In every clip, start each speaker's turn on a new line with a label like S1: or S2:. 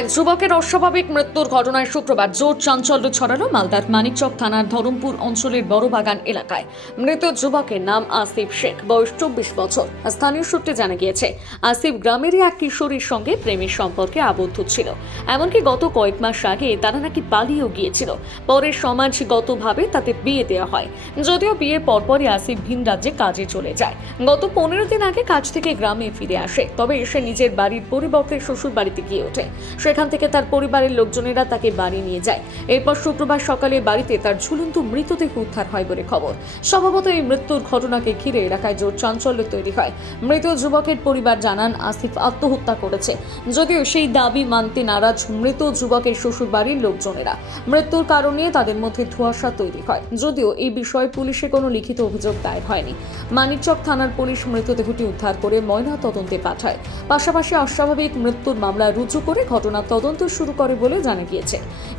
S1: এক যুবকের অস্বাভাবিক মৃত্যুর ঘটনায় শুক্রবার জোর চাঞ্চল্য ছড়ালো মালদার মানিকচক থানার ধরমপুর অঞ্চলের বড়বাগান এলাকায়। মৃত যুবকের নাম আসিফ শেখ, বয়স চব্বিশ বছর। স্থানীয় সূত্রে জানা গিয়েছে, আসিফ গ্রামেরই এক কিশোরীর সঙ্গে প্রেমের সম্পর্কে আবদ্ধ ছিল। এমনকি গত কয়েক মাস আগে তারা নাকি পালিয়েও গিয়েছিল। পরে সমাজগতভাবে তাতে বিয়ে দেওয়া হয়। যদিও বিয়ের পরপরই আসিফ ভিন রাজ্যে কাজে চলে যায়। গত পনেরো দিন আগে কাজ থেকে গ্রামে ফিরে আসে। তবে এসে নিজের বাড়ির পরিবর্তে শ্বশুর বাড়িতে গিয়ে ওঠে। সেখান থেকে তার পরিবারের লোকজনেরা তাকে বাড়ি নিয়ে যায়। এরপর শুক্রবার সকালে বাড়িতে তার ঝুলন্ত মৃতদেহ উদ্ধার হয় বলে খবর। সম্ভবত এই মৃত্যুর ঘটনাকে ঘিরে এলাকায় জোর চাঞ্চল্য তৈরি হয়। মৃত যুবকের পরিবার জানান, আসিফ আত্মহত্যা করেছে। যদিও সেই দাবি মানতে নারাজ মৃত যুবকের শ্বশুর বাড়ির লোকজনেরা। মৃত্যুর কারণে তাদের মধ্যে ধোঁয়াশা তৈরি হয়। যদিও এই বিষয়ে পুলিশে কোনো লিখিত অভিযোগ দায়ের হয়নি। মানিকচক থানার পুলিশ মৃতদেহটি উদ্ধার করে ময়না তদন্তে পাঠায়। পাশাপাশি অস্বাভাবিক মৃত্যুর মামলা রুজু করে ঘটনা তদন্ত শুরু করে বলে জানা গিয়েছে।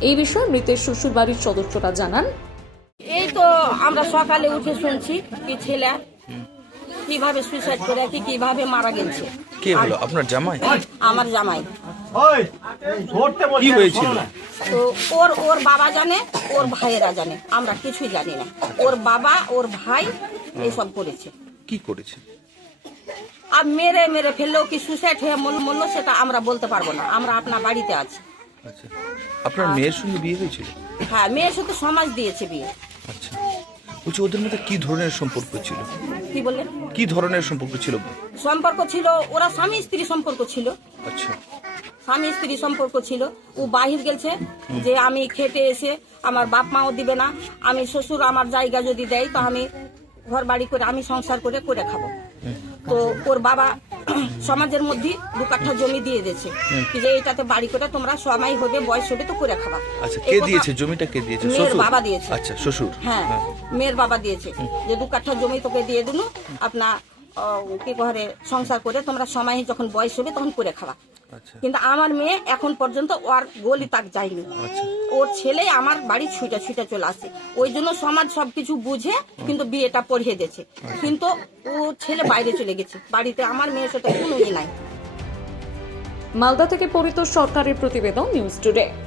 S1: এই বিষয়ে মৃতের শ্বশুর বাড়ির সদস্যরা জানান।
S2: এই তো আমরা সকালে উঠে শুনছি কি ছেলে কীভাবে সুইসাইড করে কি কীভাবে মারা গেছে।
S3: কে হলো? আপনার জামাই?
S2: আমার জামাই।
S3: কি হয়েছিল?
S2: তো ওর ওর বাবা জানে ওর ভাইয়েরা জানে। আমরা কিছুই জানি না। ওর বাবা ওর ভাই এইসব করেছে।
S3: কি করেছে?
S2: আর মেরে মেরে ফেললেও কি সুসাইড হয়ে মন মরলো সেটা আমরা বলতে পারব না। আমরা আপনার বাড়িতে আছি।
S3: আচ্ছা। আপনার মেয়ের সঙ্গে বিয়ে হয়েছিল?
S2: হ্যাঁ মেয়ের সাথে সমাজ দিয়েছে বিয়ে।
S3: আচ্ছা। বলছি ওদের মধ্যে কি ধরনের সম্পর্ক ছিল?
S2: কি বললেন?
S3: কি ধরনের সম্পর্ক ছিল?
S2: সম্পর্ক ছিল ওরা স্বামী স্ত্রী সম্পর্ক ছিল।
S3: আচ্ছা।
S2: স্বামী স্ত্রী সম্পর্ক ছিল। ও বাহির গেছে যে আমি খেটে এসে আমার বাপ মাও দিবে না। আমি শ্বশুর আমার জায়গা যদি দেয় তো আমি ঘর বাড়ি করে আমি সংসার করে করে খাব। তো ওর বাবা সমাজের মধ্যে দু কাঠা জমি দিয়ে দিয়েছে। কি যে এটাতে বাড়ি করে তোমরা সময় হবে বয়স হবে তো করে খাবা।
S3: আচ্ছা কে দিয়েছে? জমিটা কে দিয়েছে? শ্বশুর?
S2: বাবা দিয়েছে।
S3: আচ্ছা শ্বশুর।
S2: হ্যাঁ মেয়ের বাবা দিয়েছে। যে দু কাঠা জমি তোকে দিয়ে দিল আপনার আহ, কি ঘরে সংসার করে তোমরা সময় যখন বয়স হবে তখন করে খাবা।
S3: আচ্ছা
S2: কিন্তু আমার মেয়ে এখন পর্যন্ত ওর গলি তাক যায়নি।
S3: আচ্ছা।
S2: ওর ছেলে আমার বাড়ি ছুটে ছুটে চলে আসে। ওই জন্য সমাজ সবকিছু বুঝে কিন্তু বিয়েটা পড়িয়ে দিয়েছে। কিন্তু ও ছেলে বাইরে চলে গেছে। বাড়িতে আমার মেয়ের সাথে কোনো ইয়ে নাই।
S1: মালদা থেকে পরিত সরকারের প্রতিবেদন নিউজ টুডে।